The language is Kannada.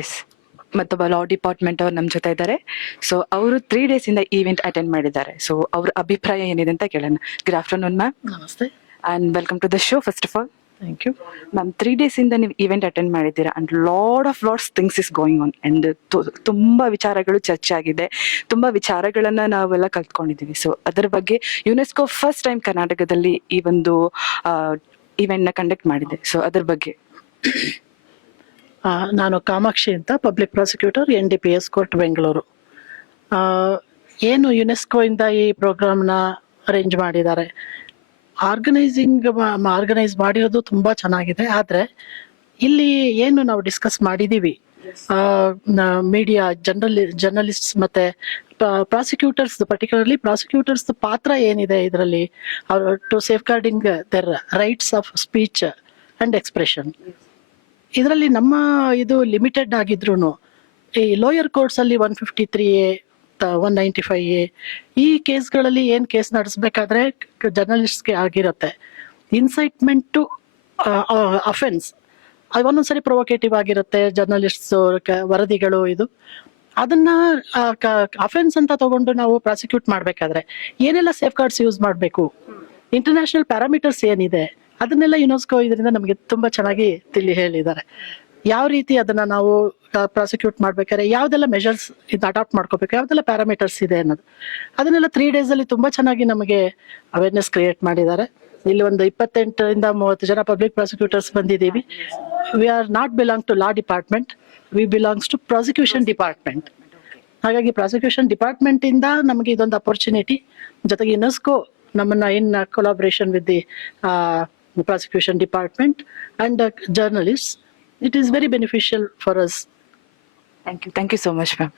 ಎಸ್, ಮತ್ತೊಬ್ಬ ಲಾ ಡಿಪಾರ್ಟ್ಮೆಂಟ್ ಅವ್ರು ನಮ್ಮ ಜೊತೆ ಇದ್ದಾರೆ. ಸೊ ಅವರು 3 days ಇಂದ ಈವೆಂಟ್ ಅಟೆಂಡ್ ಮಾಡಿದ್ದಾರೆ. ಸೊ ಅವ್ರ ಅಭಿಪ್ರಾಯ ಏನಿದೆ ಅಂತ ಕೇಳೋಣ. ಗುಡ್ ಆಫ್ಟರ್ನೂನ್ ಮ್ಯಾಮ್, ನಮಸ್ತೆ. And welcome to the show first of all. Thank you. Ma'am, 3 days ಇಂದ ನೀವು ಇವೆಂಟ್ ಅಟೆಂಡ್ ಮಾಡಿದ್ದೀರಾ and lots things is going on and ತುಂಬಾ ವಿಚಾರಗಳು ಚರ್ಚೆ ಆಗಿದೆ, ತುಂಬಾ ವಿಚಾರಗಳನ್ನ ನಾವೆಲ್ಲ ಕಲ್ತ್ಕೊಂಡಿದ್ದೀವಿ. ಸೊ ಅದರ ಬಗ್ಗೆ ಯುನೆಸ್ಕೋ ಫಸ್ಟ್ ಟೈಮ್ ಕರ್ನಾಟಕದಲ್ಲಿ ಈ ಒಂದು ಇವೆಂಟ್ ನ ಕಂಡಕ್ಟ್ ಮಾಡಿದೆ. ಸೊ ಅದ್ರ ಬಗ್ಗೆ ನಾನು ಕಾಮಾಕ್ಷಿ ಅಂತ, public prosecutor, NDPS court Bengaluru. ಏನು ಯುನೆಸ್ಕೋ ಇಂದ ಈ ಪ್ರೋಗ್ರಾಮ್ನ ಅರೇಂಜ್ ಮಾಡಿದ್ದಾರೆ. ಆರ್ಗನೈಸ್ ಮಾಡಿರೋದು ತುಂಬಾ ಚೆನ್ನಾಗಿದೆ. ಆದ್ರೆ ಇಲ್ಲಿ ಏನು ನಾವು ಡಿಸ್ಕಸ್ ಮಾಡಿದೀವಿ, ಮೀಡಿಯಾ, ಜರ್ನಲಿಸ್ಟ್ಸ್ ಮತ್ತೆ ಪ್ರಾಸಿಕ್ಯೂಟರ್ಸ್, ಪರ್ಟಿಕ್ಯುಲರ್ಲಿ ಪ್ರಾಸಿಕ್ಯೂಟರ್ಸ್ ಪಾತ್ರ ಏನಿದೆ ಇದರಲ್ಲಿ, to safeguarding their rights of speech and expression. ಇದರಲ್ಲಿ ನಮ್ಮ ಇದು ಲಿಮಿಟೆಡ್ ಆಗಿದ್ರು ಈ ಲೋಯರ್ ಕೋರ್ಟ್ಸ್ ಅಲ್ಲಿ 153A 195A ಈ ಕೇಸ್ಗಳಲ್ಲಿ ಏನ್ ಕೇಸ್ ನಡೆಸಬೇಕಾದ್ರೆ ಜರ್ನಲಿಸ್ಟ್ಗೆ ಆಗಿರುತ್ತೆ. ಇನ್ಸೈಟ್ಮೆಂಟ್ ಟು ಅಫೆನ್ಸ್ ಒಂದೊಂದ್ಸರಿ ಪ್ರೊವೊಕೇಟಿವ್ ಆಗಿರುತ್ತೆ. ಜರ್ನಲಿಸ್ಟ್ಸ್ ವರದಿಗಳು ಅದನ್ನ ಅಫೆನ್ಸ್ ಅಂತ ತಗೊಂಡು ನಾವು ಪ್ರಾಸಿಕ್ಯೂಟ್ ಮಾಡ್ಬೇಕಾದ್ರೆ ಏನೆಲ್ಲ ಸೇಫ್ ಗಾರ್ಡ್ಸ್ ಯೂಸ್ ಮಾಡಬೇಕು, ಇಂಟರ್ನ್ಯಾಷನಲ್ ಪ್ಯಾರಾಮೀಟರ್ಸ್ ಏನಿದೆ, ಅದನ್ನೆಲ್ಲ ಯುನೆಸ್ಕೋ ಇದರಿಂದ ನಮಗೆ ತುಂಬಾ ಚೆನ್ನಾಗಿ ಹೇಳಿದ್ದಾರೆ. ಯಾವ ರೀತಿ ಅದನ್ನ ನಾವು ಪ್ರಾಸಿಕ್ಯೂಟ್ ಮಾಡ್ಬೇಕಾದ್ರೆ ಯಾವ್ದೆಲ್ಲ ಮೆಷರ್ಸ್ ಅಡಾಪ್ಟ್ ಮಾಡ್ಕೋಬೇಕು, ಯಾವ್ದೆಲ್ಲ ಪ್ಯಾರಾಮೀಟರ್ಸ್ ಇದೆ ಅನ್ನೋದು, ಅದನ್ನೆಲ್ಲ 3 days ಅಲ್ಲಿ ತುಂಬಾ ಚೆನ್ನಾಗಿ ನಮಗೆ ಅವೇರ್ನೆಸ್ ಕ್ರಿಯೇಟ್ ಮಾಡಿದ್ದಾರೆ. ಇಲ್ಲಿ ಒಂದು 28ರಿಂದ 30 ಜನ ಪಬ್ಲಿಕ್ ಪ್ರಾಸಿಕ್ಯೂಟರ್ಸ್ ಬಂದಿದ್ದೀವಿ. We are not belong to law department, we belongs to prosecution department. ಹಾಗಾಗಿ ಪ್ರಾಸಿಕ್ಯೂಷನ್ ಡಿಪಾರ್ಟ್ಮೆಂಟ್ ಇಂದ ನಮಗೆ ಇದೊಂದು ಅಪರ್ಚುನಿಟಿ. ಜೊತೆಗೆ ಯುನೆಸ್ಕೋ ನಮ್ಮನ್ನ in collaboration with the prosecution department and journalists, it is very beneficial for us. Thank you so much, ma'am.